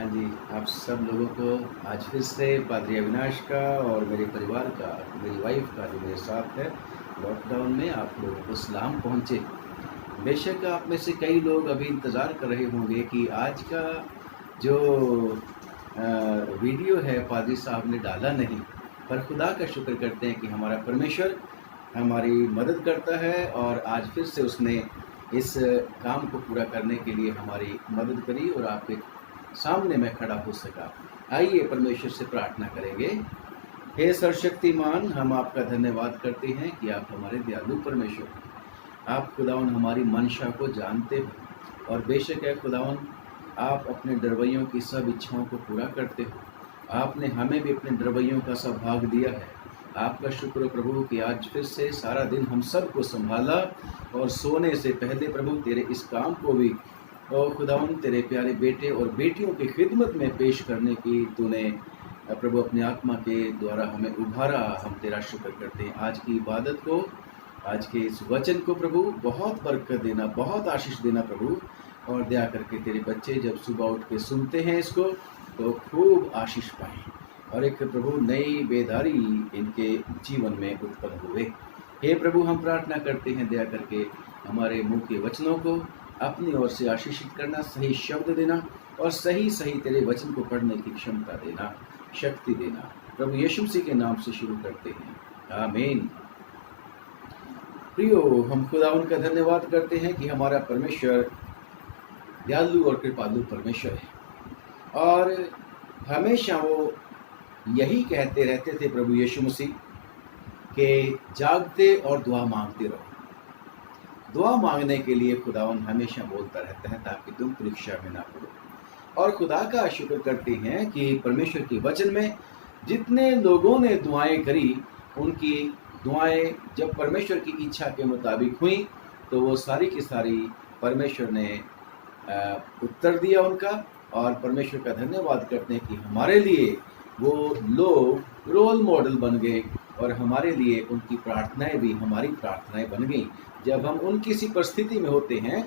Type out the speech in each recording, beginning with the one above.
हाँ जी, आप सब लोगों को आज फिर से पादरी अविनाश का और मेरे परिवार का, मेरी वाइफ का जो मेरे साथ है, लॉकडाउन में आप लोगों को सलाम पहुँचे। बेशक आप में से कई लोग अभी इंतज़ार कर रहे होंगे कि आज का जो वीडियो है पादरी साहब ने डाला नहीं, पर खुदा का शुक्र करते हैं कि हमारा परमेश्वर हमारी मदद करता है और आज फिर से उसने इस काम को पूरा करने के लिए हमारी मदद करी और आपके सामने मैं खड़ा हो सका। आइए परमेश्वर से प्रार्थना करेंगे। हे सर्वशक्तिमान, हम आपका धन्यवाद करते हैं कि आप हमारे दयालु परमेश्वर हैं। आप खुदावन हमारी मंशा को जानते हो और बेशक है खुदावन, आप अपने डरवैयों की सब इच्छाओं को पूरा करते हो। आपने हमें भी अपने डरवैयों का सब भाग दिया है। आपका शुक्र प्रभु कि आज फिर से सारा दिन हम सबको संभाला और सोने से पहले प्रभु तेरे इस काम को भी और खुदावन तेरे प्यारे बेटे और बेटियों की खिदमत में पेश करने की तूने प्रभु अपनी आत्मा के द्वारा हमें उभारा। हम तेरा शुक्र करते हैं। आज की इबादत को, आज के इस वचन को प्रभु बहुत बरकत देना, बहुत आशीष देना प्रभु। और दया करके तेरे बच्चे जब सुबह उठ के सुनते हैं इसको तो खूब आशीष पाएँ और एक प्रभु नई बेदारी इनके जीवन में उत्पन्न हुए। हे प्रभु, हम प्रार्थना करते हैं दया करके हमारे मुंह के वचनों को अपनी ओर से आशीषित करना, सही शब्द देना और सही सही तेरे वचन को पढ़ने की क्षमता देना, शक्ति देना। प्रभु यीशु मसीह के नाम से शुरू करते हैं, आमीन। प्रियो, हम खुदावन का धन्यवाद करते हैं कि हमारा परमेश्वर दयालु और कृपालु परमेश्वर है और हमेशा वो यही कहते रहते थे प्रभु यीशु मसीह के जागते और दुआ मांगते रहो। दुआ मांगने के लिए खुदावन हमेशा बोलता रहता है ताकि तुम परीक्षा में ना पड़ो। और खुदा का शुक्र करते हैं कि परमेश्वर के वचन में जितने लोगों ने दुआएं करी, उनकी दुआएं जब परमेश्वर की इच्छा के मुताबिक हुई तो वो सारी की सारी परमेश्वर ने उत्तर दिया उनका। और परमेश्वर का धन्यवाद करते हैं कि हमारे लिए वो लोग रोल मॉडल बन गए और हमारे लिए उनकी प्रार्थनाएं भी हमारी प्रार्थनाएं बन गई। जब हम उन किसी परिस्थिति में होते हैं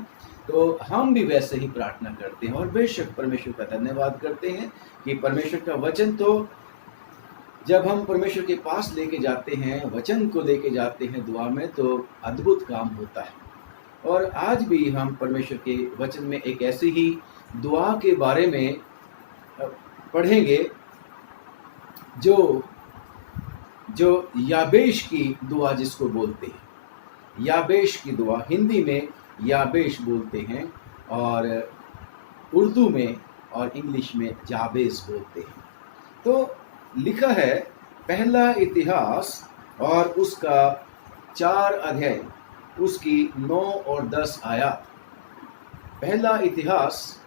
तो हम भी वैसे ही प्रार्थना करते हैं और बेशक परमेश्वर का धन्यवाद करते हैं कि परमेश्वर का वचन तो जब हम परमेश्वर के पास लेके जाते हैं, वचन को लेके जाते हैं दुआ में, तो अद्भुत काम होता है। और आज भी हम परमेश्वर के वचन में एक ऐसी ही दुआ के बारे में पढ़ेंगे जो याबेश की दुआ जिसको बोलते हैं। याबेश की दुआ हिंदी में याबेश बोलते हैं और उर्दू में और इंग्लिश में जाबेस बोलते हैं। तो लिखा है पहला इतिहास और उसका 4 अध्याय, उसकी 9 और 10 आयत। पहला इतिहास,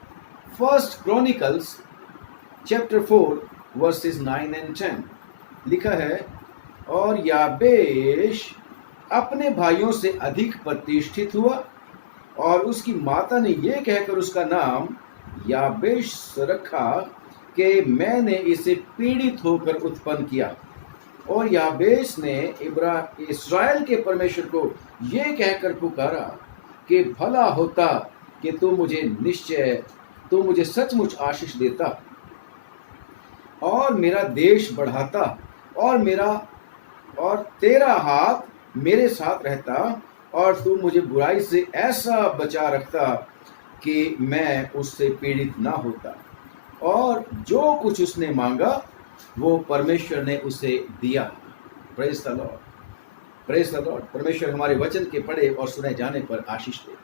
first chronicles chapter 4 versus 9 and 10 लिखा है, और याबेश अपने भाइयों से अधिक प्रतिष्ठित हुआ और उसकी माता ने यह कहकर उसका नाम याबेश रखा कि मैंने इसे पीड़ित होकर उत्पन्न किया। और याबेश ने इस्राएल के परमेश्वर को यह कहकर पुकारा कि भला होता कि तू मुझे सचमुच आशीष देता और मेरा देश बढ़ाता और तेरा हाथ मेरे साथ रहता और तू मुझे बुराई से ऐसा बचा रखता कि मैं उससे पीड़ित ना होता। और जो कुछ उसने मांगा वो परमेश्वर ने उसे दिया। Praise the Lord, praise the Lord. परमेश्वर हमारे वचन के पढ़े और सुने जाने पर आशीष दे।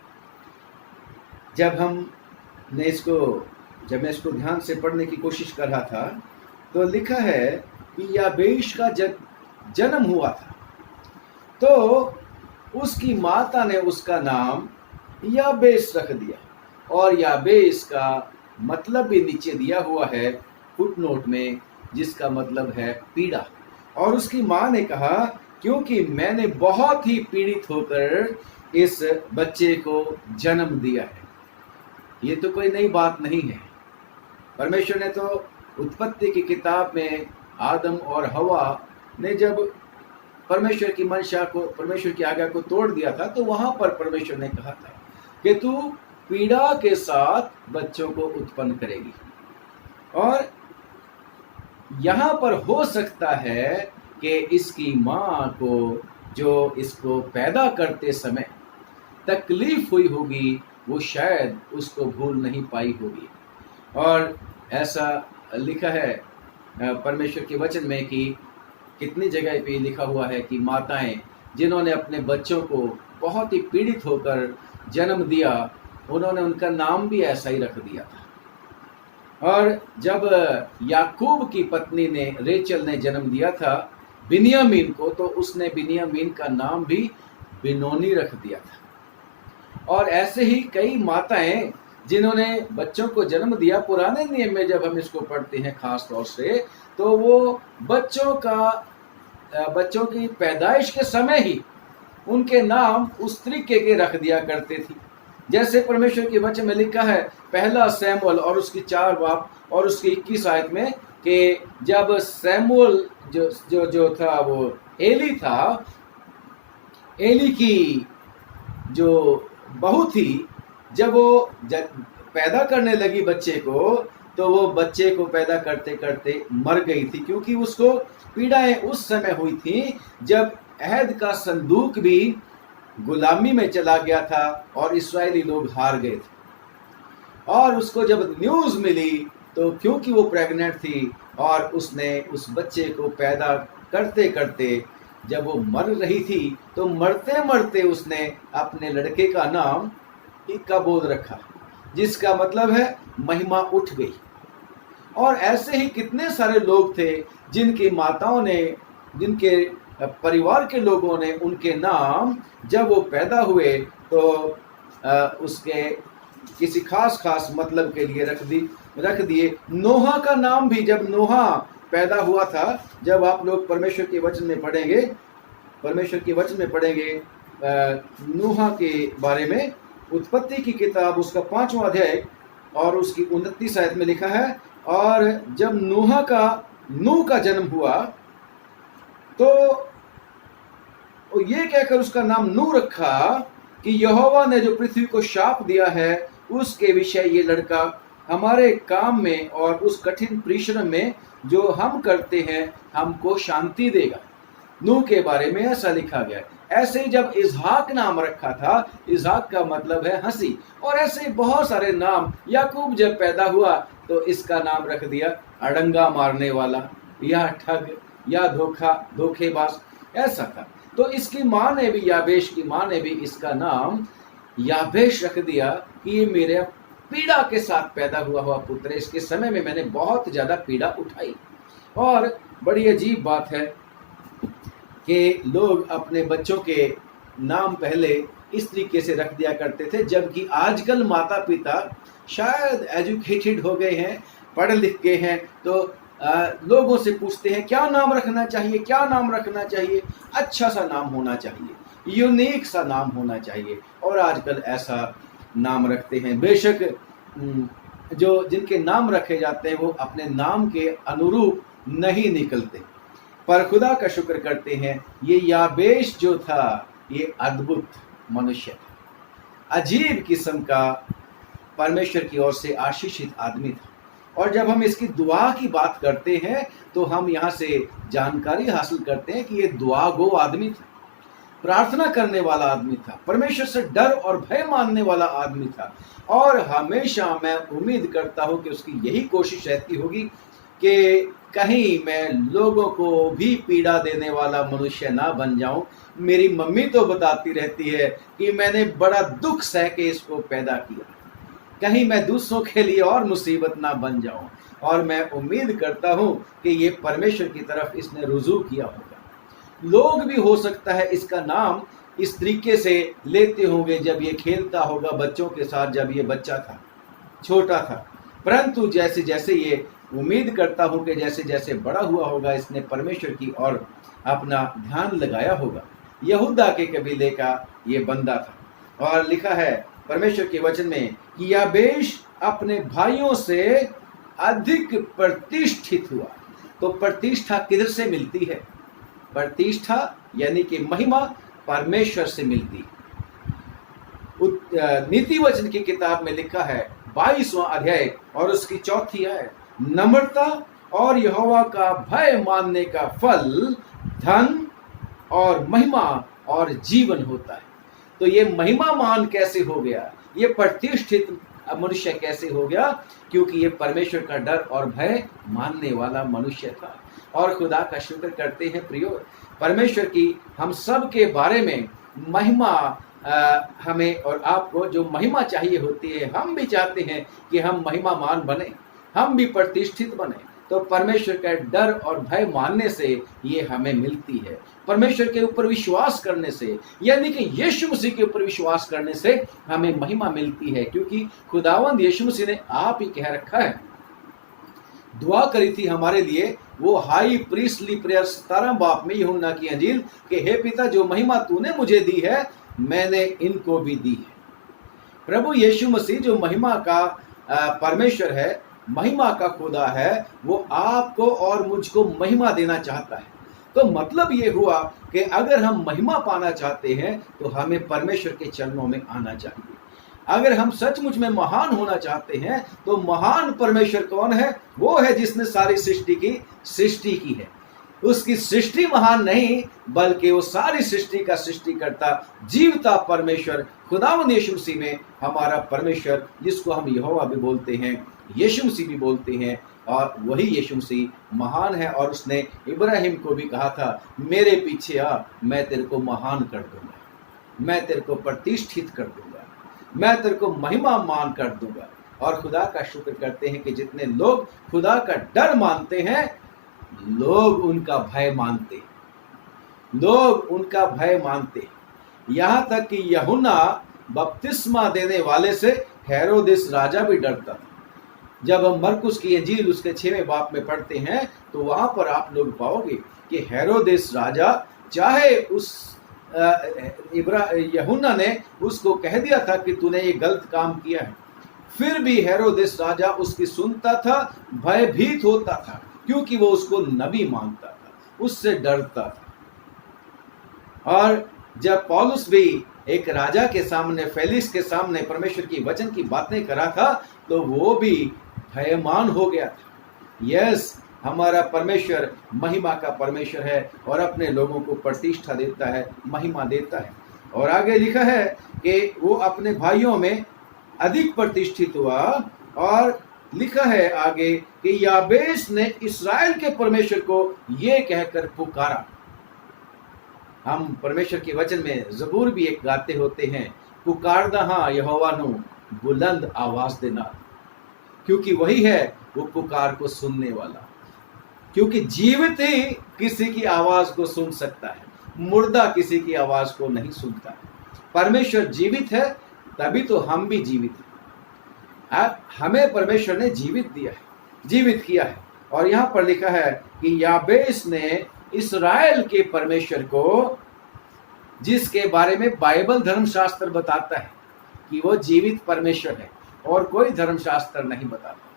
जब मैं इसको ध्यान से पढ़ने की कोशिश कर रहा था तो लिखा है कि याबेश का जन्म हुआ था, तो उसकी माता ने उसका नाम याबेश रख दिया। और याबेश का मतलब भी नीचे दिया हुआ है फुटनोट में, जिसका मतलब है पीड़ा। और उसकी माँ ने कहा क्योंकि मैंने बहुत ही पीड़ित होकर इस बच्चे को जन्म दिया है। ये तो कोई नई बात नहीं है। परमेश्वर ने तो उत्पत्ति की किताब में आदम और हवा ने जब परमेश्वर की मंशा को, परमेश्वर की आज्ञा को तोड़ दिया था, तो वहां पर परमेश्वर ने कहा था कि तू पीड़ा के साथ बच्चों को उत्पन्न करेगी। और यहाँ पर हो सकता है कि इसकी माँ को जो इसको पैदा करते समय तकलीफ हुई होगी, वो शायद उसको भूल नहीं पाई होगी। और ऐसा लिखा है परमेश्वर के वचन में कि कितनी जगह पे लिखा हुआ है कि माताएं जिन्होंने अपने बच्चों को बहुत ही पीड़ित होकर जन्म दिया, उन्होंने उनका नाम भी ऐसा ही रख दिया था। और जब याकूब की पत्नी ने रेचल ने जन्म दिया था बिन्यामीन को, तो उसने बिन्यामीन का नाम भी बिनोनी रख दिया था। और ऐसे ही कई माताएं जिन्होंने बच्चों को जन्म दिया, पुराने नियम में जब हम इसको पढ़ते हैं खास तौर से, तो वो बच्चों की पैदाइश के समय ही उनके नाम उस तरीके के रख दिया करते थी। जैसे परमेश्वर के वचन में लिखा है पहला सैमुअल और उसकी 4 बाब और उसकी 21 आयत में कि जब सैमुअल जो था वो एली की जो बहू थी, जब वो पैदा करने लगी बच्चे को, तो वो बच्चे को पैदा करते करते मर गई थी, क्योंकि उसको पीड़ाएं उस समय हुई थी जब अहद का संदूक भी गुलामी में चला गया था और इस्राएली लोग हार गए थे। और उसको जब न्यूज़ मिली, तो क्योंकि वो प्रेग्नेंट थी और उसने उस बच्चे को पैदा करते करते जब वो मर रही थी, तो मरते मरते उसने अपने लड़के का नाम इकाबोद रखा, जिसका मतलब है महिमा उठ गई। और ऐसे ही कितने सारे लोग थे जिनकी माताओं ने, जिनके परिवार के लोगों ने उनके नाम जब वो पैदा हुए तो उसके किसी खास मतलब के लिए रख दिए। नोहा का नाम भी, जब नोहा पैदा हुआ था, जब आप लोग परमेश्वर के वचन में पढ़ेंगे नोहा के बारे में, उत्पत्ति की किताब उसका 5वां अध्याय और उसकी 29 आयत में लिखा है, और जब नूह का जन्म हुआ तो ये कहकर उसका नाम नूह रखा कि यहोवा ने जो पृथ्वी को शाप दिया है उसके विषय ये लड़का हमारे काम में और उस कठिन परिश्रम में जो हम करते हैं हमको शांति देगा। नूह के बारे में ऐसा लिखा गया है। ऐसे ही जब इजहाक नाम रखा था, इजहाक का मतलब है हंसी। और ऐसे बहुत सारे नाम, याकूब जब पैदा हुआ तो इसका नाम रख दिया अड़ंगा मारने वाला, या ठग, या धोखेबाज, ऐसा था। तो इसकी माँ ने भी, याबेश की माँ ने भी इसका नाम याबेश रख दिया कि ये मेरे पीड़ा के साथ पैदा हुआ पुत्र है, इसके समय में मैंने बहुत ज़्यादा पीड़ा उठाई। और बड़ी अजीब बात है कि लोग अपने बच्चों के नाम पहले इस तरीके से रख दिया करते थे, जबकि आजकल माता पिता शायद एजुकेटेड हो गए हैं, पढ़ लिख गए हैं, तो लोगों से पूछते हैं क्या नाम रखना चाहिए, अच्छा सा नाम होना चाहिए, यूनिक सा नाम होना चाहिए। और आजकल ऐसा नाम रखते हैं। बेशक जिनके नाम रखे जाते हैं वो अपने नाम के अनुरूप नहीं निकलते, पर खुदा का शुक्र करते हैं ये याबेश जो था ये अद्भुत मनुष्य था, अजीब किस्म का परमेश्वर की ओर से आशीषित आदमी था। और जब हम इसकी दुआ की बात करते हैं तो हम यहाँ से जानकारी हासिल करते हैं कि ये दुआ गो आदमी था, प्रार्थना करने वाला आदमी था, परमेश्वर से डर और भय मानने वाला आदमी था। और हमेशा मैं उम्मीद करता हूँ कि उसकी यही कोशिश रहती होगी कि कहीं मैं लोगों को भी पीड़ा देने वाला मनुष्य ना बन जाऊं। मेरी मम्मी तो बताती रहती है कि मैंने बड़ा दुख सह के इसको पैदा किया, कहीं मैं दूसरों के लिए और मुसीबत ना बन जाऊं। और मैं उम्मीद करता हूं कि ये परमेश्वर की तरफ इसने रुजू किया होगा। लोग भी हो सकता है इसका नाम इस तरीके से लेते होंगे जब ये खेलता होगा बच्चों के साथ, जब ये बच्चा था, छोटा था, परंतु जैसे जैसे ये उम्मीद करता हूं कि जैसे जैसे बड़ा हुआ होगा इसने परमेश्वर की ओर अपना ध्यान लगाया होगा। यहूदा के कबीले का ये बंदा था। और लिखा है परमेश्वर के वचन में कि याबेश अपने भाइयों से अधिक प्रतिष्ठित हुआ। तो प्रतिष्ठा किधर से मिलती है? प्रतिष्ठा यानी कि महिमा परमेश्वर से मिलती है। नीति वचन की किताब में लिखा है 22वां अध्याय और उसकी 4थी आयत, नम्रता और यहोवा का भय मानने का फल धन और महिमा और जीवन होता है। तो ये महिमामान कैसे हो गया, ये प्रतिष्ठित मनुष्य कैसे हो गया? क्योंकि ये परमेश्वर का डर और भय मानने वाला मनुष्य था। और खुदा का शुक्र करते हैं प्रियो, परमेश्वर की हम सब के बारे में महिमा हमें और आपको जो महिमा चाहिए होती है, हम भी चाहते हैं कि हम महिमामान बने, हम भी प्रतिष्ठित बने। तो परमेश्वर का डर और भय मानने से ये हमें मिलती है। परमेश्वर के ऊपर विश्वास करने से, यानी कि यीशु मसीह के ऊपर विश्वास करने से हमें महिमा मिलती है। क्योंकि खुदावंद यीशु मसीह ने आप ही कह रखा है, दुआ करी थी हमारे लिए वो हाई प्रीस्टली प्रेयर 17 बाब में यूहन्ना की अंजील कि हे पिता, जो महिमा तूने मुझे दी है मैंने इनको भी दी है। प्रभु यीशु मसीह जो महिमा का परमेश्वर है, महिमा का खुदा है, वो आपको और मुझको महिमा देना चाहता है। तो मतलब ये हुआ कि अगर हम महिमा पाना चाहते हैं तो हमें परमेश्वर के चरणों में आना चाहिए। अगर हम सचमुच में महान होना चाहते हैं तो महान परमेश्वर कौन है? वो है जिसने सारी सृष्टि की है। उसकी सृष्टि महान नहीं, बल्कि वो सारी सृष्टि का सृष्टिकर्ता जीवता परमेश्वर खुदावंद यीशु मसीह में हमारा परमेश्वर, जिसको हम यहोवा भी बोलते हैं, यीशु मसीह भी बोलते हैं, और वही यीशु मसीह महान है। और उसने इब्राहिम को भी कहा था, मेरे पीछे आ, मैं तेरे को महान कर दूंगा, मैं तेरे को प्रतिष्ठित कर दूंगा, मैं तेरे को महिमा मान कर दूंगा। और खुदा का शुक्र करते हैं कि जितने लोग खुदा का डर मानते हैं, लोग उनका भय मानते, लोग उनका भय मानते। यहाँ तक कि यूहन्ना बपतिस्मा देने वाले से हेरोदेस राजा भी डरता था। जब हम मरकुस की अंजील उसके 6वें बाब में पढ़ते हैं तो वहां पर आप लोग पाओगे कि हेरोदेस राजा, चाहे उस यूहन्ना ने उसको कह दिया था कि तूने ये गलत काम किया है, फिर भी हेरोदेस राजा उसकी सुनता था, भयभीत होता था, क्योंकि वो उसको नबी मानता था, उससे डरता था। और जब पौलुस भी एक राजा के सामने, फेलिक्स के सामने परमेश्वर की वचन की बातें करा था, तो वो भी भयमान हो गया था। यस, हमारा परमेश्वर महिमा का परमेश्वर है और अपने लोगों को प्रतिष्ठा देता है, महिमा देता है। और आगे लिखा है कि वो अपने भाइयों में अधिक प्रतिष्ठित हुआ। और लिखा है आगे कि याबेश ने इस्राएल के परमेश्वर को ये कहकर पुकारा। हम परमेश्वर के वचन में जबूर भी एक गाते होते हैं, पुकार दहा यहोवा नु बुलंद आवाज देना, क्योंकि वही है वो पुकार को सुनने वाला। क्योंकि जीवित ही किसी की आवाज को सुन सकता है, मुर्दा किसी की आवाज को नहीं सुनता है। परमेश्वर जीवित है, तभी तो हम भी जीवित हैं। हमें परमेश्वर ने जीवित दिया है, जीवित किया है। और यहाँ पर लिखा है कि याबेश ने इस्राएल के परमेश्वर को, जिसके बारे में बाइबल धर्मशास्त्र बताता है कि वो जीवित परमेश्वर है और कोई धर्मशास्त्र नहीं बताता।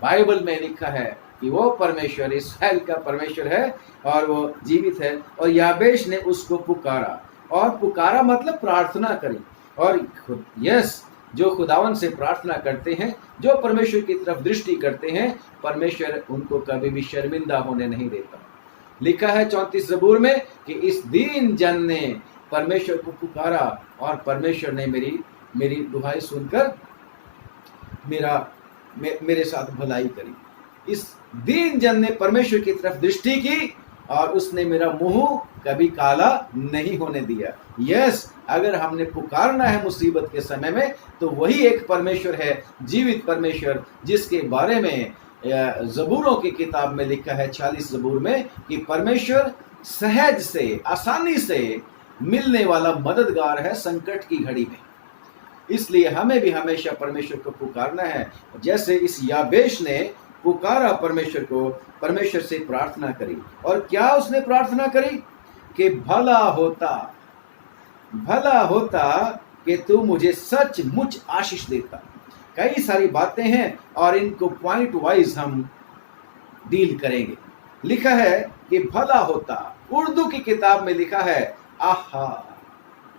बाइबल में लिखा है कि वो परमेश्वर इस्राएल का परमेश्वर है और वो जीवित है। और याबेश ने उसको पुकारा, और पुकारा मतलब प्रार्थना करी। और यस, जो खुदावन से प्रार्थना करते हैं, जो परमेश्वर की तरफ दृष्टि करते हैं, परमेश्वर उनको कभी भी शर्मिंदा होने नहीं देता। लिखा है 34 जबूर में कि इस दीन जन ने परमेश्वर को पुकारा और परमेश्वर ने मेरी दुहाई सुनकर मेरे साथ भलाई करी। इस दीन जन ने परमेश्वर की तरफ दृष्टि की और उसने मेरा मुंह कभी काला नहीं होने दिया। यस, अगर हमने पुकारना है मुसीबत के समय में, तो वही एक परमेश्वर है, जीवित परमेश्वर, जिसके बारे में जबूरों की किताब में लिखा है 46 जबूर में कि परमेश्वर सहज से, आसानी से मिलने वाला मददगार है संकट की घड़ी में। इसलिए हमें भी हमेशा परमेश्वर को पुकारना है। जैसे इस याबेश ने पुकारा परमेश्वर को, परमेश्वर से प्रार्थना करी। और क्या उसने प्रार्थना करी कि भला होता कि तू मुझे सचमुच आशीष देता। कई सारी बातें हैं और इनको पॉइंट वाइज हम डील करेंगे। लिखा है कि भला होता, उर्दू की किताब में लिखा है आहा,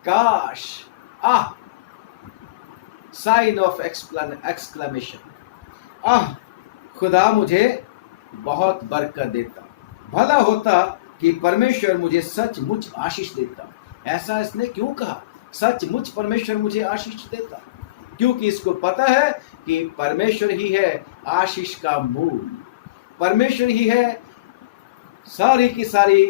काश, आह, साइन ऑफ एक्सक्लेमेशन, आह, खुदा मुझे बहुत बरकत देता। भला होता कि परमेश्वर मुझे सचमुच आशीष देता। ऐसा इसने क्यों कहा? सचमुच परमेश्वर मुझे आशीष देता, क्योंकि इसको पता है कि परमेश्वर ही है आशीष का मूल। परमेश्वर ही है सारी की सारी,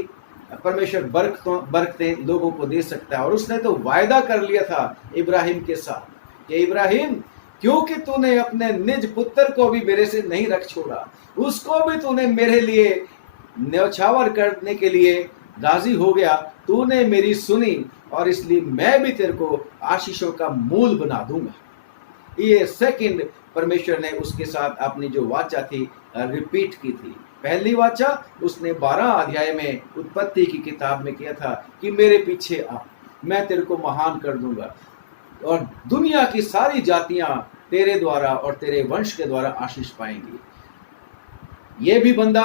परमेश्वर बरकतें लोगों को दे सकता है। और उसने तो वायदा कर लिया था इब्राहिम के साथ कि इब्राहिम, क्योंकि तूने अपने निज पुत्र को भी मेरे से नहीं रख छोड़ा, उसको भी तूने मेरे लिए न्यौछावर करने के लिए राजी हो गया, तूने मेरी सुनी, और इसलिए मैं भी तेरे को आशीषों का मूल बना दूंगा। ये सेकंड परमेश्वर ने उसके साथ अपनी जो वाचा थी रिपीट की थी। पहली वाचा उसने 12 अध्याय में उत्पत्ति की किताब में किया था कि मेरे पीछे आ, मैं तेरे को महान कर दूंगा और दुनिया की सारी जातियां तेरे द्वारा और तेरे वंश के द्वारा आशीष पाएंगी। ये भी बंदा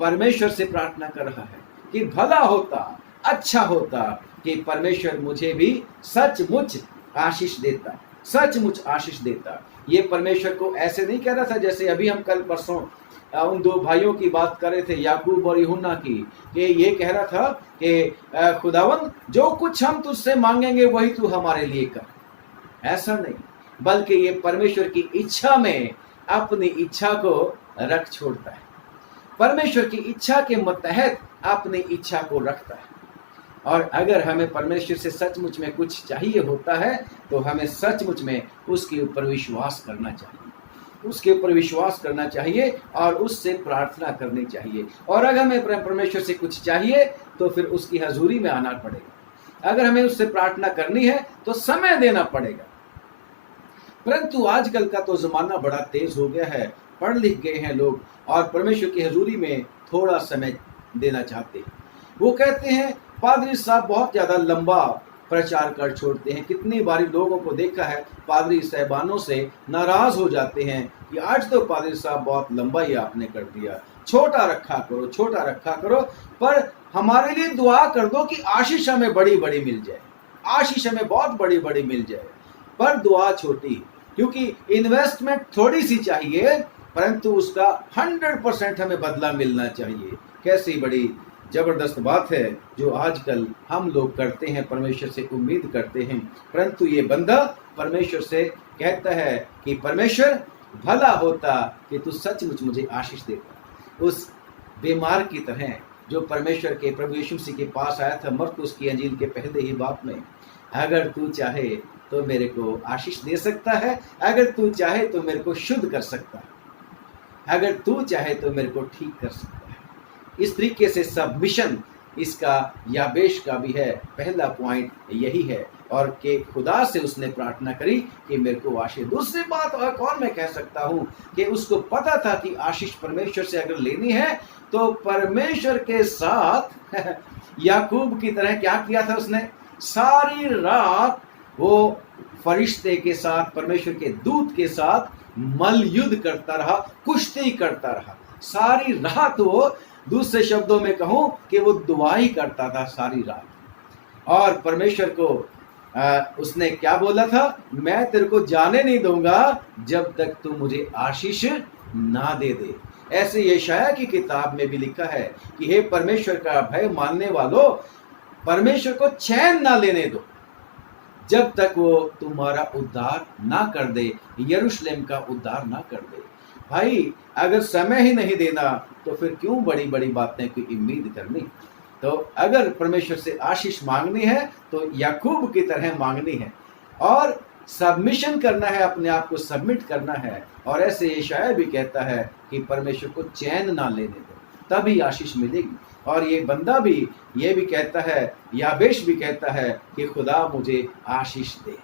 परमेश्वर से प्रार्थना कर रहा है कि भला होता, अच्छा होता कि परमेश्वर मुझे भी सचमुच आशीष देता, सचमुच आशीष देता। ये परमेश्वर को ऐसे नहीं कह रहा था जैसे अभी हम कल परसों उन दो भाइयों की बात कर रहे थे, याकूब और यूहन्ना की, कि ये कह रहा था कि खुदावंद जो कुछ हम तुझसे मांगेंगे वही तू हमारे लिए कर। ऐसा नहीं, बल्कि ये परमेश्वर की इच्छा में अपनी इच्छा को रख छोड़ता है, परमेश्वर की इच्छा के तहत अपनी इच्छा को रखता है। और अगर हमें परमेश्वर से सचमुच में कुछ चाहिए होता है तो हमें सचमुच में उसके ऊपर विश्वास करना चाहिए, उसके ऊपर विश्वास करना चाहिए और उससे प्रार्थना करनी चाहिए। और अगर हमें परमेश्वर से कुछ चाहिए तो फिर उसकी हजूरी में आना पड़ेगा। अगर हमें उससे प्रार्थना करनी है तो समय देना पड़ेगा। परंतु आजकल का तो जमाना बड़ा तेज हो गया है, पढ़ लिख गए हैं लोग और परमेश्वर की हजूरी में थोड़ा समय देना चाहते हैं। वो कहते हैं पादरी साहब बहुत ज्यादा लंबा प्रचार कर छोड़ते हैं। कितनी बारी लोगों को देखा है पादरी साहबानों से नाराज हो जाते हैं कि आज तो पादरी साहब बहुत लंबा ही आपने कर दिया, छोटा रखा करो, छोटा रखा करो, पर हमारे लिए दुआ कर दो कि आशीष हमें बड़ी बड़ी मिल जाए, आशीष हमें बहुत बड़ी बड़ी मिल जाए। पर दुआ छोटी, क्योंकि इन्वेस्टमेंट थोड़ी सी चाहिए परंतु उसका 100% हमें बदला मिलना चाहिए। कैसी बड़ी जबरदस्त बात है जो आजकल हम लोग करते हैं, परमेश्वर से उम्मीद करते हैं। परंतु ये बंदा परमेश्वर से कहता है कि परमेश्वर भला होता कि तू सचमुच मुझे आशीष देता। उस बीमार की तरह जो परमेश्वर के प्रभु यीशु मसीह के पास आया था मरकुस की अंजील के पहले ही बाप में, अगर तू चाहे तो मेरे को आशीष दे सकता है, अगर तू चाहे तो मेरे को शुद्ध कर सकता है, अगर तू चाहे तो मेरे को ठीक कर सकता है। इस तरीके से सबमिशन इसका याबेश का भी है। पहला पॉइंट यही है और कि खुदा से उसने प्रार्थना करी कि मेरे को आशीष। दूसरी बात और मैं कह सकता हूँ कि उसको पता था कि आशीष परमेश्वर से अगर लेनी है तो परमेश्वर के साथ याकूब की तरह क्या किया था उसने, सारी रात वो फरिश्ते के साथ, परमेश्वर के दूत के साथ मल युद्ध करता रहा, कुश्ती करता रहा सारी रात। वो दूसरे शब्दों में कहूं कि वो दुआ ही करता था सारी रात। और परमेश्वर को उसने क्या बोला था, मैं तेरे को जाने नहीं दूंगा जब तक तू मुझे आशीष ना दे दे। ऐसे यशायाह की किताब में भी लिखा है कि हे परमेश्वर का भय मानने वालों, परमेश्वर को चैन ना लेने दो जब तक वो तुम्हारा उद्धार ना कर दे, यरूशलेम का उद्धार ना कर दे। भाई अगर समय ही नहीं देना तो फिर क्यों बड़ी बड़ी बातें की उम्मीद करनी। तो अगर परमेश्वर से आशीष मांगनी है तो याकूब की तरह मांगनी है और सबमिशन करना है, अपने आप को सबमिट करना है। और ऐसे यशायाह भी कहता है कि परमेश्वर को चैन ना लेने दो, तभी आशीष मिलेगी। और ये बंदा भी ये भी कहता है, याबेश भी कहता है कि खुदा मुझे आशीष दे।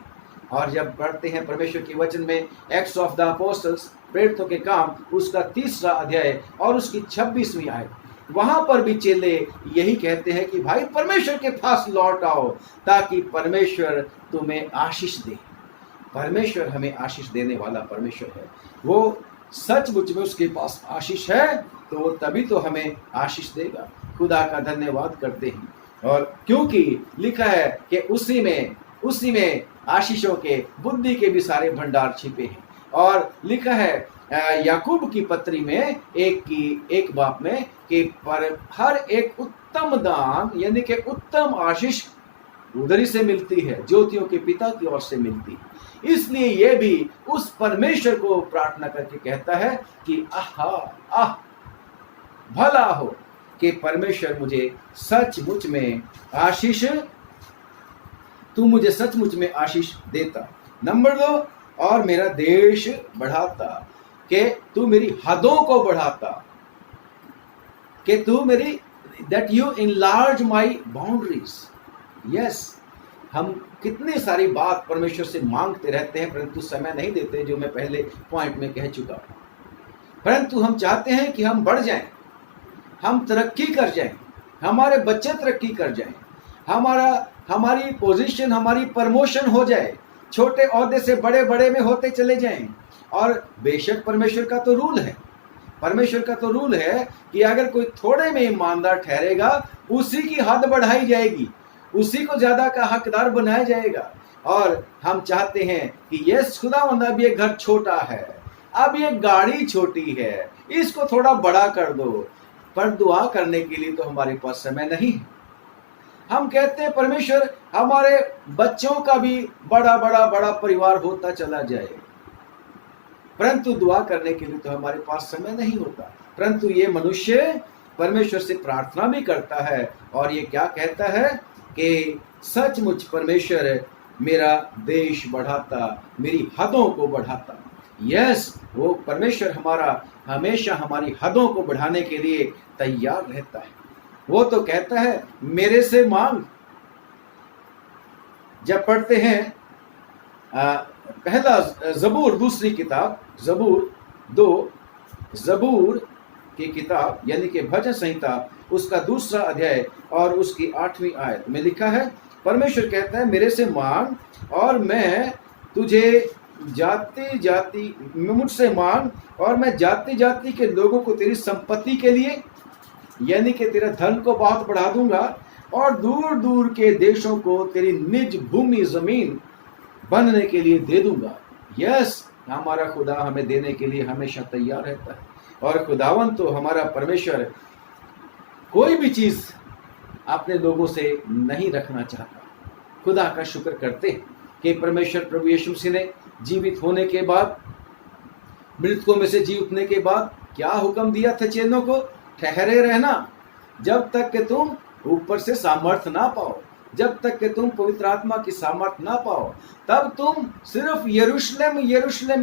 और जब पढ़ते हैं परमेश्वर के वचन में एक्ट्स ऑफ द अपोस्टल्स, प्रेरितों के काम, उसका 3रा अध्याय और उसकी 26वीं आयत, वहां पर भी चेले यही कहते हैं कि भाई परमेश्वर के पास लौट आओ ताकि परमेश्वर तुम्हें आशीष दे। परमेश्वर हमें आशीष देने वाला परमेश्वर है। वो सचमुच में उसके पास आशीष है तो वो तभी तो हमें आशीष देगा। खुदा का धन्यवाद करते हैं। और क्योंकि लिखा है कि उसी में आशीषों के, बुद्धि के भी सारे भंडार छिपे हैं। और लिखा है याकूब की पत्री में एक बाप में कि पर हर एक उत्तम दान यानी कि उत्तम आशीष उधरी से मिलती है, ज्योतियों के पिता की ओर से मिलती है। इसलिए ये भी उस परमेश्वर को प्रार्थना करके कहता है कि आहा आह भला हो कि परमेश्वर मुझे सचमुच में आशीष, तू मुझे सचमुच में आशीष देता। नंबर 2, और मेरा देश बढ़ाता, कि तू मेरी हदों को बढ़ाता, कि तू मेरी that you enlarge my boundaries. Yes, हम कितनी सारी बात परमेश्वर से मांगते रहते हैं परंतु समय नहीं देते, जो मैं पहले पॉइंट में कह चुका हूं। परंतु हम चाहते हैं कि हम बढ़ जाएं, हम तरक्की कर जाएं, हमारे बच्चे तरक्की कर जाएं, हमारी पोजीशन, हमारी प्रमोशन हो जाए, छोटे ओहदे से बड़े बड़े में होते चले जाएं। और बेशक परमेश्वर का तो रूल है कि अगर कोई थोड़े में ईमानदार ठहरेगा उसी की हद बढ़ाई जाएगी, उसी को ज्यादा का हकदार बनाया जाएगा। और हम चाहते हैं कि ये खुदावंद, अब ये घर छोटा है, अब ये गाड़ी छोटी है, इसको थोड़ा बड़ा कर दो, पर दुआ करने के लिए तो हमारे पास समय नहीं है। हम कहते हैं परमेश्वर हमारे बच्चों का भी बड़ा बड़ा बड़ा परिवार होता चला जाए, परंतु दुआ करने के लिए तो हमारे पास समय नहीं होता। परंतु ये मनुष्य परमेश्वर से प्रार्थना भी करता है और ये क्या कहता है कि सचमुच परमेश्वर मेरा देश बढ़ाता, मेरी हदों को बढ़ाता। यस, वो परमेश्वर हमारा हमेशा हमारी हदों को बढ़ाने के लिए तैयार रहता है। वो तो कहता है मेरे से मांग। जब पढ़ते हैं पहला जबूर, दूसरी किताब जबूर 2, जबूर की किताब यानी कि भजन संहिता, उसका 2 अध्याय और उसकी 8वीं आयत में लिखा है, परमेश्वर कहता है मेरे से मांग और मैं तुझे जाति जाति, मुझसे मांग और मैं जाति जाति के लोगों को तेरी संपत्ति के लिए यानी कि तेरा धन को बहुत बढ़ा दूंगा और दूर दूर के देशों को तेरी निज भूमि जमीन बनने के लिए दे दूंगा। यस, हमारा खुदा हमें देने के लिए हमेशा तैयार रहता है। और खुदावन तो हमारा परमेश्वर कोई भी चीज अपने लोगों से नहीं रखना चाहता। खुदा का शुक्र करते हैं कि परमेश्वर प्रभु यीशु मसीह ने जीवित होने के बाद, मृतकों में से जी उठने के बाद क्या हुक्म दिया था चेलों को? ठहरे रहना जब तक कि तुम ऊपर से सामर्थ ना पाओ, जब तक कि तुम पवित्र आत्मा की सामर्थ ना पाओ, तब तुम सिर्फ यरूशलेम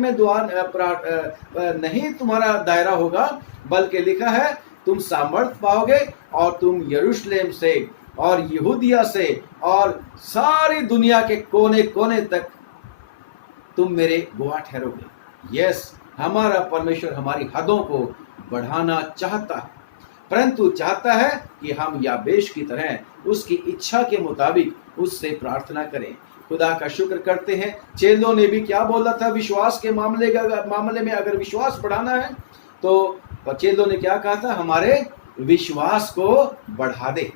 में नहीं तुम्हारा दायरा होगा, बल्कि लिखा है तुम सामर्थ पाओगे और तुम यरूशलेम से और यहूदिया से और सारी दुनिया के कोने कोने तक तुम मेरे गवाह ठहरोगे। यस, हमारा परमेश्वर हमारी हदों को बढ़ाना चाहता है, परंतु चाहता है कि हम याबेश की तरह उसकी इच्छा के मुताबिक उससे प्रार्थना करें। खुदा का शुक्र करते हैं, चेलों ने भी क्या बोला था विश्वास के मामले में अगर विश्वास बढ़ाना है तो चेलों ने क्या कहा था? हमारे विश्वास को बढ़ा दे।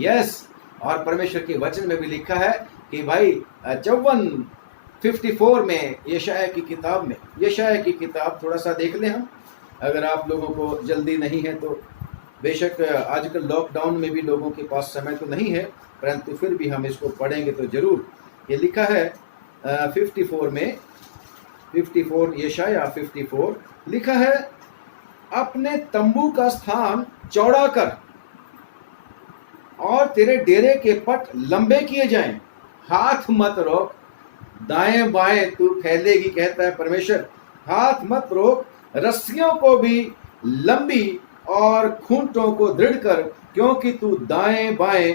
यस, और परमेश्वर के वचन में भी लिखा है कि भाई 54 में यशाया की किताब थोड़ा सा देख लें हम, अगर आप लोगों को जल्दी नहीं है तो। बेशक आजकल लॉकडाउन में भी लोगों के पास समय तो नहीं है, परंतु फिर भी हम इसको पढ़ेंगे तो जरूर। ये लिखा है 54 में, 54 यशाया 54 लिखा है, अपने तंबू का स्थान चौड़ा कर और तेरे डेरे के पट लंबे किए जाएं, हाथ मत रोक, दाएं बाएं तू फैलेगी, कहता है परमेश्वर। हाथ मत रोक, रस्सियों को भी लंबी और खूंटों को दृढ़ कर, क्योंकि तू दाएं बाएं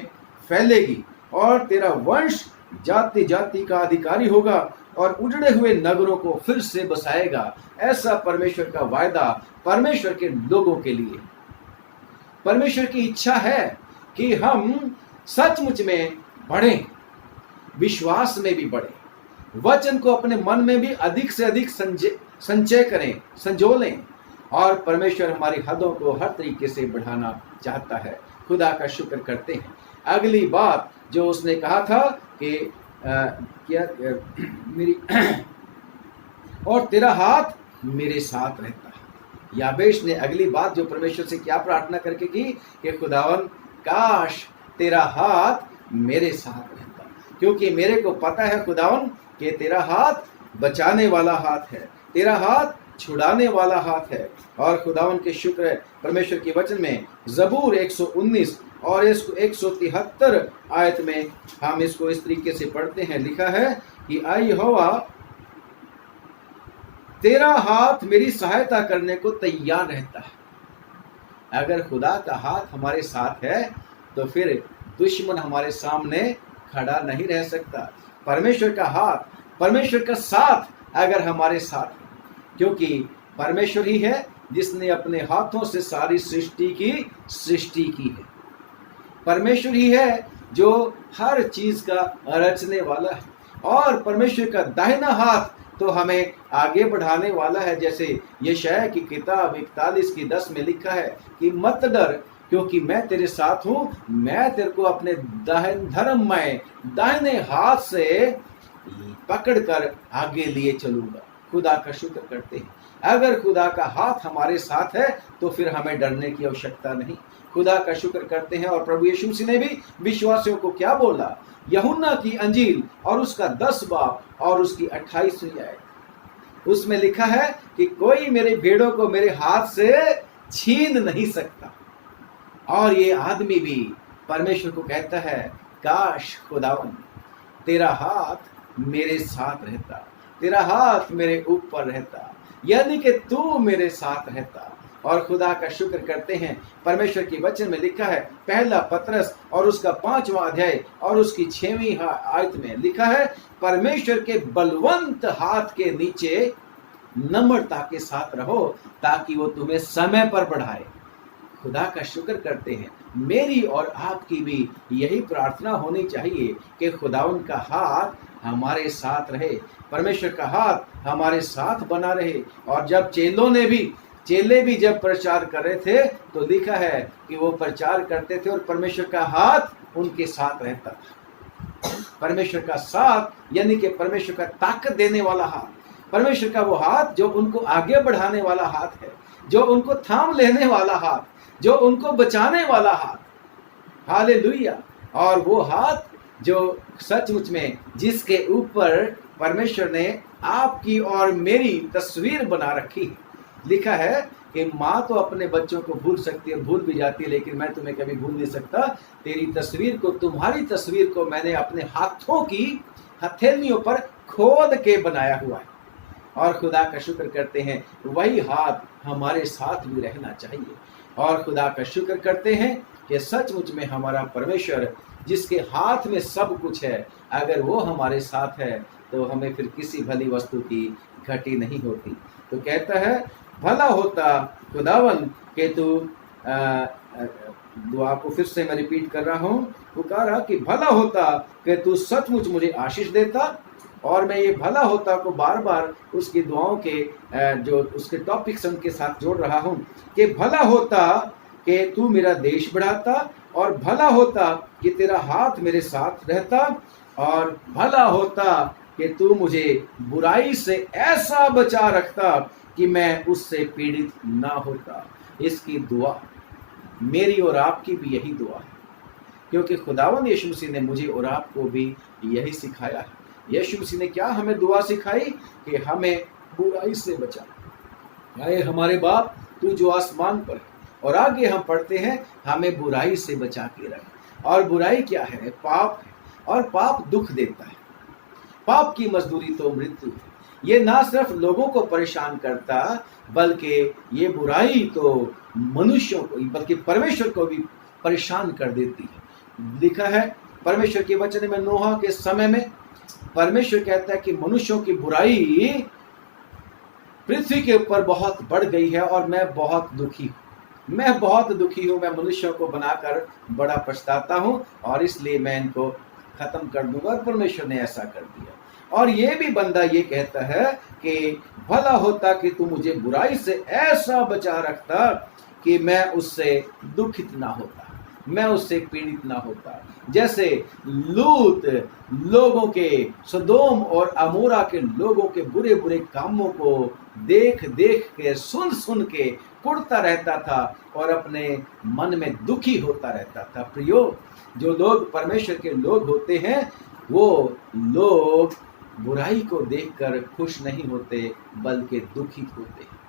फैलेगी और तेरा वंश जाति जाति का अधिकारी होगा और उजड़े हुए नगरों को फिर से बसाएगा। ऐसा परमेश्वर का वायदा परमेश्वर के लोगों के लिए। परमेश्वर की इच्छा है कि हम सचमुच में बढ़ें, विश्वास में भी बढ़ें, वचन को अपने मन में भी अधिक से अधिक संचय करें, संजो लें, और परमेश्वर हमारी हदों को हर तरीके से बढ़ाना चाहता है। खुदा का शुक्र करते हैं। अगली बात जो उसने कहा था कि मेरी और तेरा हाथ मेरे साथ रहता है। याबेश ने अगली बात जो परमेश्वर से क्या प्रार्थना करके की कि खुदावन काश तेरा हाथ मेरे साथ रहता, क्योंकि मेरे को पता है खुदावन कि तेरा हाथ बचाने वाला हाथ है, तेरा हाथ छुड़ाने वाला हाथ है। और खुदावन के शुक्र है परमेश्वर के वचन में ज़बूर 119 और इसको 173 आयत में हम इसको इस तरीके से पढ़ते हैं। लिखा है कि आई यहोवा तेरा हाथ मेरी सहायता करने को तैयार रहता है। अगर खुदा का हाथ हमारे साथ है तो फिर दुश्मन हमारे सामने खड़ा नहीं रह सकता। परमेश्वर का हाथ, परमेश्वर का साथ अगर हमारे साथ है, क्योंकि परमेश्वर ही है जिसने अपने हाथों से सारी सृष्टि की है। परमेश्वर ही है जो हर चीज का रचने वाला है, और परमेश्वर का दाहिना हाथ तो हमें आगे बढ़ाने वाला है। जैसे यशायाह की किताब 41:10 में लिखा है कि मत डर, क्योंकि मैं तेरे साथ हूं, मैं तेरे को अपने धर्ममय दाहिने हाथ से पकड़कर आगे लिए चलूंगा। खुदा का शुक्र करते हैं। अगर खुदा का हाथ हमारे साथ है तो फिर हमें डरने की आवश्यकता नहीं। खुदा का शुक्र करते हैं। और प्रभु यीशु मसीह ने भी विश्वासियों को क्या बोला? यूहन्ना की अंजील और उसका 10 बाब और उसकी 28वीं आयत, उसमें लिखा है कि कोई मेरे भेड़ों को मेरे हाथ से छीन नहीं सकता। और ये आदमी भी परमेश्वर को कहता है काश खुदावन तेरा हाथ मेरे साथ रहता, तेरा हाथ मेरे ऊपर रहता, यानी कि तू मेरे साथ रहता। और खुदा का शुक्र करते हैं। परमेश्वर के वचन में लिखा है, पहला पतरस और उसका 5वां अध्याय और उसकी 6वीं आयत में लिखा है, परमेश्वर के बलवंत हाथ के नीचे नम्रता के साथ रहो ताकि वो तुम्हें समय पर बढ़ाए। खुदा का शुक्र करते हैं। मेरी और आपकी भी यही प्रार्थना होनी चाहिए कि खुदावन का हाथ हमारे साथ रहे, परमेश्वर का हाथ हमारे साथ बना रहे। और जब चेले भी जब प्रचार कर रहे थे तो लिखा है कि वो प्रचार करते थे और परमेश्वर का हाथ उनके साथ रहता था। परमेश्वर का साथ यानी कि परमेश्वर का ताकत देने वाला हाथ, परमेश्वर का वो हाथ जो उनको आगे बढ़ाने वाला हाथ है, जो उनको थाम लेने वाला हाथ, जो उनको बचाने वाला हाथ। हालेलुया। और वो हाथ जो सचमुच में जिसके ऊपर परमेश्वर ने आपकी और मेरी तस्वीर बना रखी है। लिखा है कि माँ तो अपने बच्चों को भूल सकती है, भूल भी जाती है, लेकिन मैं तुम्हें कभी भूल नहीं सकता। तेरी तस्वीर को, तुम्हारी तस्वीर को मैंने अपने हाथों की हथेलियों पर खोद के बनाया हुआ है। और खुदा का शुक्र करते हैं, वही हाथ हमारे साथ भी रहना चाहिए। और खुदा का शुक्र करते हैं कि सचमुच में हमारा परमेश्वर जिसके हाथ में सब कुछ है, अगर वो हमारे साथ है तो हमें फिर किसी भली वस्तु की घटी नहीं होती। तो कहता है, भला होता खुदावन कि तू, दुआ को फिर से मैं रिपीट कर रहा हूँ, पुकारा कि भला होता कि तू सचमुच मुझे आशीष देता। और मैं ये भला होता को बार बार उसकी दुआओं के जो उसके टॉपिक्स उनके साथ जोड़ रहा हूँ कि भला होता कि तू मेरा देश बढ़ाता, और भला होता कि तेरा हाथ मेरे साथ रहता, और भला होता कि तू मुझे बुराई से ऐसा बचा रखता कि मैं उससे पीड़ित ना होता। इसकी दुआ मेरी और आपकी भी यही दुआ है, क्योंकि खुदावंद यीशु मसीह ने मुझे और आपको भी यही सिखाया है। यीशु मसीह ने क्या हमें दुआ सिखाई कि हमें बुराई से बचा। आए हमारे बाप तू जो आसमान पर है। और आगे हम पढ़ते हैं, हमें बुराई से बचा के रहे। और बुराई क्या है? पाप है। और पाप दुख देता है। पाप की मजदूरी तो मृत्यु है। ये ना सिर्फ लोगों को परेशान करता, बल्कि ये बुराई तो मनुष्यों को, बल्कि परमेश्वर को भी परेशान कर देती है। लिखा है परमेश्वर के वचन में, नोहा के समय में परमेश्वर कहता है कि मनुष्यों की बुराई पृथ्वी के ऊपर बहुत बढ़ गई है और मैं बहुत दुखी हूँ। मैं मनुष्यों को बनाकर बड़ा पछताता हूँ और इसलिए मैं इनको खत्म कर दूंगा। और परमेश्वर ने ऐसा कर दिया। और ये भी बंदा ये कहता है कि भला होता कि तू मुझे बुराई से ऐसा बचा रखता कि मैं उससे दुखित ना होता। मैं उससे पीड़ित ना होता। जैसे लूत लोगों के, सदोम और अमोरा के लोगों के बुरे बुरे कामों को देख देख के, सुन सुन के कुढ़ता रहता था और अपने मन में दुखी होता रहता था। प्रियो, जो लोग परमेश्वर के लोग होते हैं वो लोग बुराई को देखकर खुश नहीं होते बल्कि दुखित होते हैं।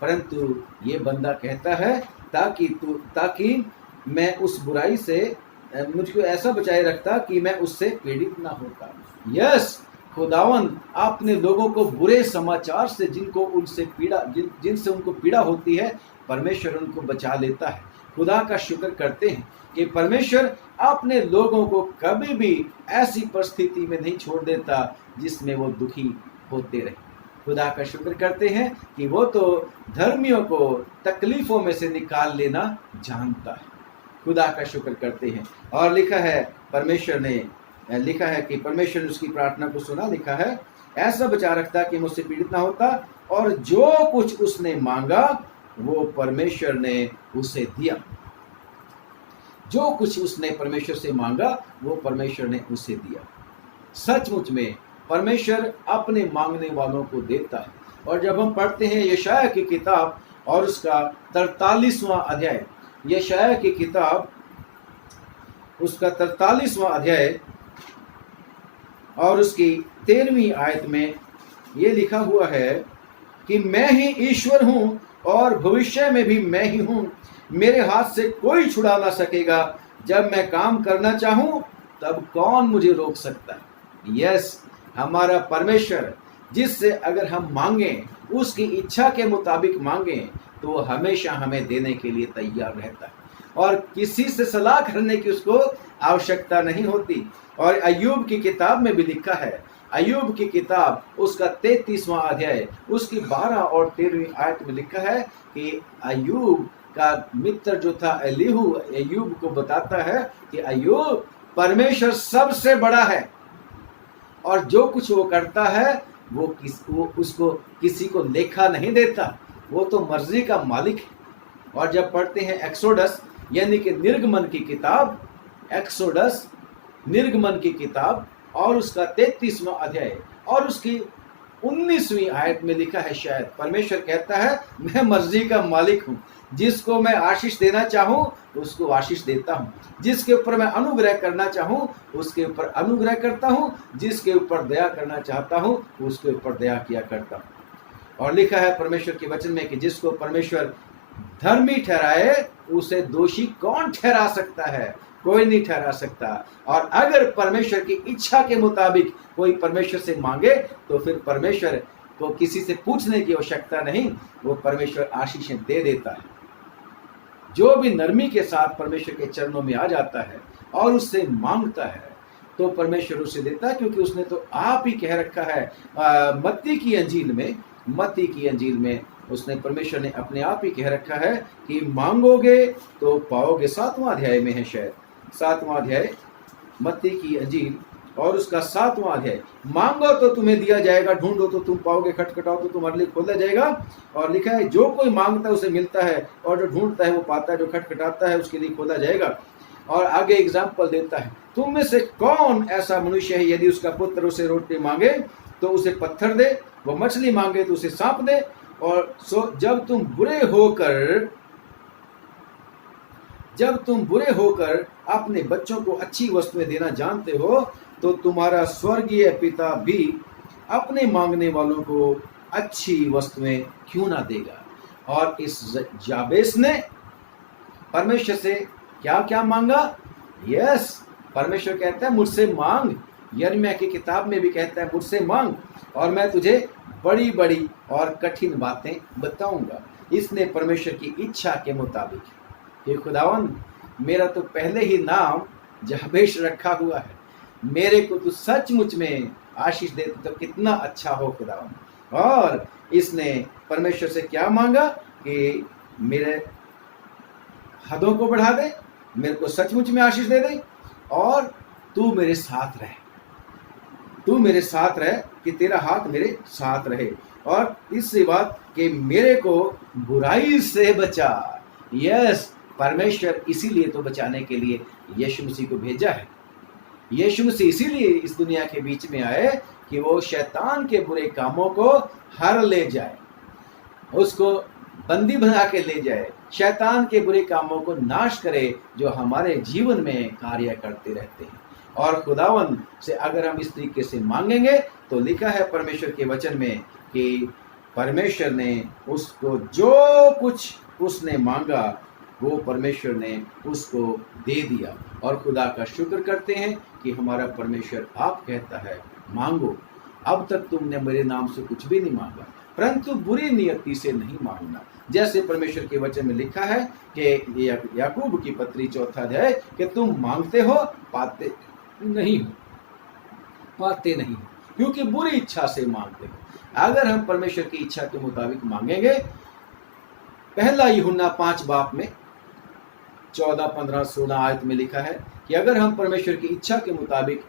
परंतु ये बंदा कहता है ताकि मैं उस बुराई से मुझको ऐसा बचाए रखता कि मैं उससे पीड़ित ना होता। यस, खुदावन अपने लोगों को बुरे समाचार से जिनको उनसे पीड़ा जिनसे उनको पीड़ा होती है, परमेश्वर उनको बचा लेता है। खुदा का शुक्र करते हैं कि परमेश्वर अपने लोगों को कभी भी ऐसी परिस्थिति में नहीं छोड़ देता जिसमें वो दुखी होते रहे। खुदा का शुक्र करते हैं कि वो तो धर्मियों को तकलीफों में से निकाल लेना जानता है। खुदा का शुक्र करते हैं। और लिखा है कि परमेश्वर ने उसकी प्रार्थना को सुना। लिखा है, ऐसा बचा रखता कि मुझसे पीड़ित ना होता, और जो कुछ उसने मांगा वो परमेश्वर ने उसे दिया। जो कुछ उसने परमेश्वर से मांगा वो परमेश्वर ने उसे दिया। सचमुच में परमेश्वर अपने मांगने वालों को देता है। और जब हम पढ़ते हैं यशायाह की किताब और उसका 43वां अध्याय, यशायाह की किताब उसका 43वां अध्याय और उसकी 13वीं आयत में ये लिखा हुआ है कि मैं ही ईश्वर हूं और भविष्य में भी मैं ही हूं, मेरे हाथ से कोई छुड़ा ना सकेगा। जब मैं काम करना चाहूं तब कौन मुझे रोक सकता है। यस, हमारा परमेश्वर जिससे अगर हम मांगें, उसकी इच्छा के मुताबिक मांगें, तो वो हमेशा हमें देने के लिए तैयार रहता है और किसी से सलाह करने की उसको आवश्यकता नहीं होती। और अय्यूब की किताब में भी लिखा है, अय्यूब की किताब उसका 33वां अध्याय उसकी 12 और 13वीं आयत में लिखा है कि अय्यूब का मित्र जो था एलीहू, अय्यूब को बताता है कि अय्यूब, परमेश्वर सबसे बड़ा है और जो कुछ वो करता है वो उसको किसी को लेखा नहीं देता, वो तो मर्जी का मालिक है। और जब पढ़ते हैं एक्सोडस यानी कि निर्गमन की किताब, एक्सोडस निर्गमन की किताब और उसका 33वां अध्याय और उसकी 19वीं आयत में लिखा है, शायद परमेश्वर कहता है, मैं मर्जी का मालिक हूँ, जिसको मैं आशीष देना चाहूँ उसको आशीष देता हूँ, जिसके ऊपर मैं अनुग्रह करना चाहूँ उसके ऊपर अनुग्रह करता हूँ, जिसके ऊपर दया करना चाहता हूँ उसके ऊपर दया किया करता हूँ। और लिखा है परमेश्वर के वचन में कि जिसको परमेश्वर धर्मी ठहराए उसे दोषी कौन ठहरा सकता है, कोई नहीं ठहरा सकता। और अगर परमेश्वर की इच्छा के मुताबिक कोई परमेश्वर से मांगे तो फिर परमेश्वर को किसी से पूछने की आवश्यकता नहीं, वो परमेश्वर आशीषें दे देता है। जो भी नरमी के साथ परमेश्वर के चरणों में आ जाता है और उससे मांगता है तो परमेश्वर उसे देता है, क्योंकि उसने तो आप ही कह रखा है मत्ती की अंजील में उसने, परमेश्वर ने अपने आप ही कह रखा है कि मांगोगे तो पाओगे। 7वां अध्याय में है, शायद 7वां अध्याय मत्ती की अंजील और उसका 7वां अध्याय, मांगो तो तुम्हें दिया जाएगा, ढूंढो तो तुम पाओगे, खटखटाओ तो तुम्हारे लिए खोला जाएगा। और लिखा है, जो कोई मांगता है उसे मिलता है और जो ढूंढता है वो पाता है, जो खटखटाता है उसके लिए खोला जाएगा। और आगे एग्जाम्पल देता है, तुम में से कौन ऐसा मनुष्य है यदि उसका पुत्र उसे रोटी मांगे तो उसे पत्थर दे, वो मछली मांगे तो उसे सांप दे। और जब तुम बुरे होकर अपने बच्चों को अच्छी वस्तुएं देना जानते हो तो तुम्हारा स्वर्गीय पिता भी अपने मांगने वालों को अच्छी वस्तुएं क्यों ना देगा। और इस जाबेस ने परमेश्वर से क्या क्या मांगा। यस, परमेश्वर कहता है मुझसे मांग। यिर्मयाह की किताब में भी कहता है मुझसे मांग और मैं तुझे बड़ी बड़ी और कठिन बातें बताऊंगा। इसने परमेश्वर की इच्छा के मुताबिक, ये खुदावन मेरा तो पहले ही नाम जाबेश रखा हुआ है, मेरे को तो सचमुच में आशीष दे तो कितना अच्छा हो खुदावन। और इसने परमेश्वर से क्या मांगा कि मेरे हदों को बढ़ा दे, मेरे को सचमुच में आशीष दे दे और तू मेरे साथ रहे, तू मेरे साथ रहे, कि तेरा हाथ मेरे साथ रहे। और तीसरी बात कि मेरे को बुराई से बचा। यस, परमेश्वर इसीलिए तो बचाने के लिए यीशु मसीह को भेजा है। यीशु मसीह इसीलिए इस दुनिया के बीच में आए कि वो शैतान के बुरे कामों को हर ले जाए, उसको बंदी बना के ले जाए, शैतान के बुरे कामों को नाश करे जो हमारे जीवन में कार्य करते रहते हैं। और खुदावन से अगर हम इस तरीके से मांगेंगे तो लिखा है परमेश्वर के वचन में कि परमेश्वर ने उसको जो कुछ उसने मांगा वो परमेश्वर ने उसको दे दिया। और खुदा का शुक्र करते हैं कि हमारा परमेश्वर आप कहता है मांगो, अब तक तुमने मेरे नाम से कुछ भी नहीं मांगा, परंतु बुरी नियति से नहीं मांगना। जैसे परमेश्वर के वचन में लिखा है कि याकूब की पत्री 4 अध्याय कि तुम मांगते हो पाते नहीं हो, क्योंकि बुरी इच्छा से मांगते हो। अगर हम परमेश्वर की इच्छा के मुताबिक मांगेंगे, पहला यूहन्ना 5 बाब में 14, 15, 16 आयत में लिखा है कि अगर हम परमेश्वर की इच्छा के मुताबिक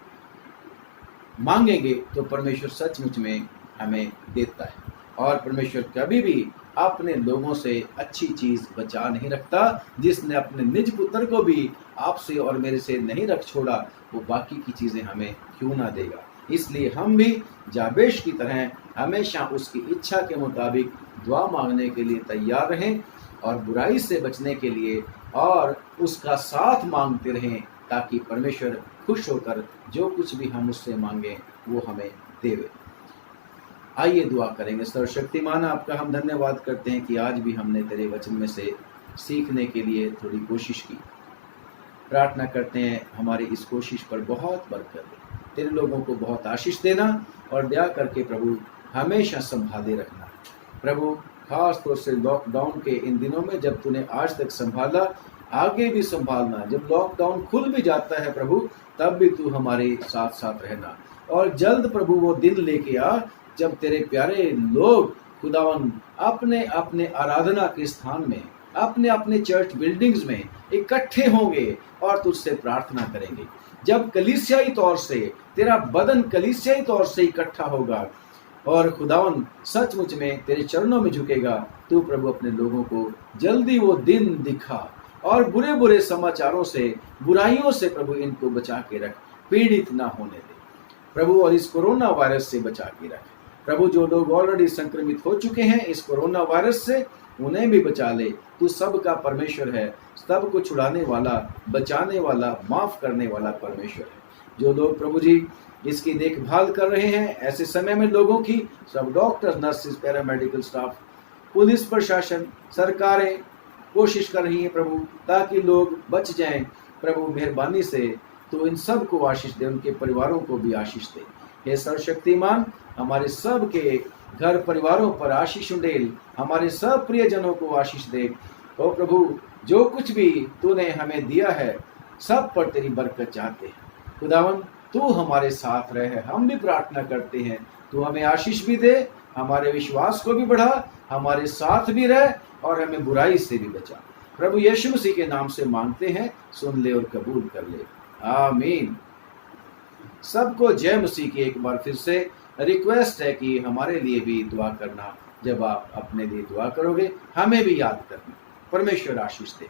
मांगेंगे तो परमेश्वर सचमुच में हमें देता है। और परमेश्वर कभी भी अपने लोगों से अच्छी चीज बचा नहीं रखता। जिसने अपने निज पुत्र को भी आपसे और मेरे से नहीं रख छोड़ा, वो बाकी की चीजें हमें क्यों ना देगा। इसलिए हम भी जाबेश की तरह हमेशा उसकी इच्छा के मुताबिक दुआ मांगने के लिए तैयार रहें और बुराई से बचने के लिए और उसका साथ मांगते रहें, ताकि परमेश्वर खुश होकर जो कुछ भी हम उससे मांगे वो हमें देवे। आइए दुआ करेंगे। सर्वशक्तिमान, आपका हम धन्यवाद करते हैं कि आज भी हमने तेरे वचन में से सीखने के लिए थोड़ी कोशिश की। प्रार्थना करते हैं हमारी इस कोशिश पर बहुत बरकत दे, तेरे लोगों को बहुत आशीष देना और दया करके प्रभु हमेशा संभाले रखना। प्रभु खास तौर से लॉकडाउन के इन दिनों में जब तूने आज तक संभाला, आगे भी संभालना। जब लॉकडाउन खुल भी जाता है प्रभु, तब भी तू हमारे साथ साथ रहना। और जल्द प्रभु वो दिन लेके आ जब तेरे प्यारे लोग खुदावन अपने अपने आराधना के स्थान में, अपने अपने चर्च बिल्डिंग्स में इकट्ठे होंगे और तुझसे प्रार्थना करेंगे। जब कलीसियाई तौर से तेरा बदन कलीसियाई तौर से इकट्ठा होगा और खुदावन सचमुच में तेरे चरणों में झुकेगा, तू प्रभु अपने लोगों को जल्दी वो दिन दिखा और बुरे बुरे समाचारों से, बुराइयों से प्रभु इनको बचा के रख, पीड़ित ना होने दे प्रभु। और इस कोरोना वायरस से बचा के रख प्रभु। जो लोग ऑलरेडी संक्रमित हो चुके हैं इस कोरोना वायरस से, उन्हें भी बचा ले। तू सबका परमेश्वर है, सबको छुड़ाने वाला, बचाने वाला, माफ करने वाला परमेश्वर है। जो लोग प्रभु जी इसकी देखभाल कर रहे हैं ऐसे समय में लोगों की, सब doctor, nurses, paramedical staff, police प्रशासन, सरकारें कोशिश कर रही हैं प्रभु ताकि लोग बच जाएं। प्रभु मेहरबानी से तो इन सब को आशीष दे, उनके परिवारों को भी आशीष दे। हे सर्वशक्तिमान, हमारे सब के घर परिवारों पर आशीष उंडेल, हमारे सब प्रियजनों को आशीष दे। ओ प्रभु, जो कुछ भी तूने हमें दिया है सब पर तेरी बरकत चाहते हैं। खुदावन तू हमारे साथ रहे। हम भी प्रार्थना करते हैं तू हमें आशीष भी दे, हमारे विश्वास को भी बढ़ा, हमारे साथ भी रह और हमें बुराई से भी बचा। प्रभु यीशु मसीह के नाम से मांगते हैं, सुन ले और कबूल कर ले, आमीन। सबको जय मसीह की एक बार फिर से रिक्वेस्ट है कि हमारे लिए भी दुआ करना। जब आप अपने लिए दुआ करोगे हमें भी याद करना। परमेश्वर आशीष दे।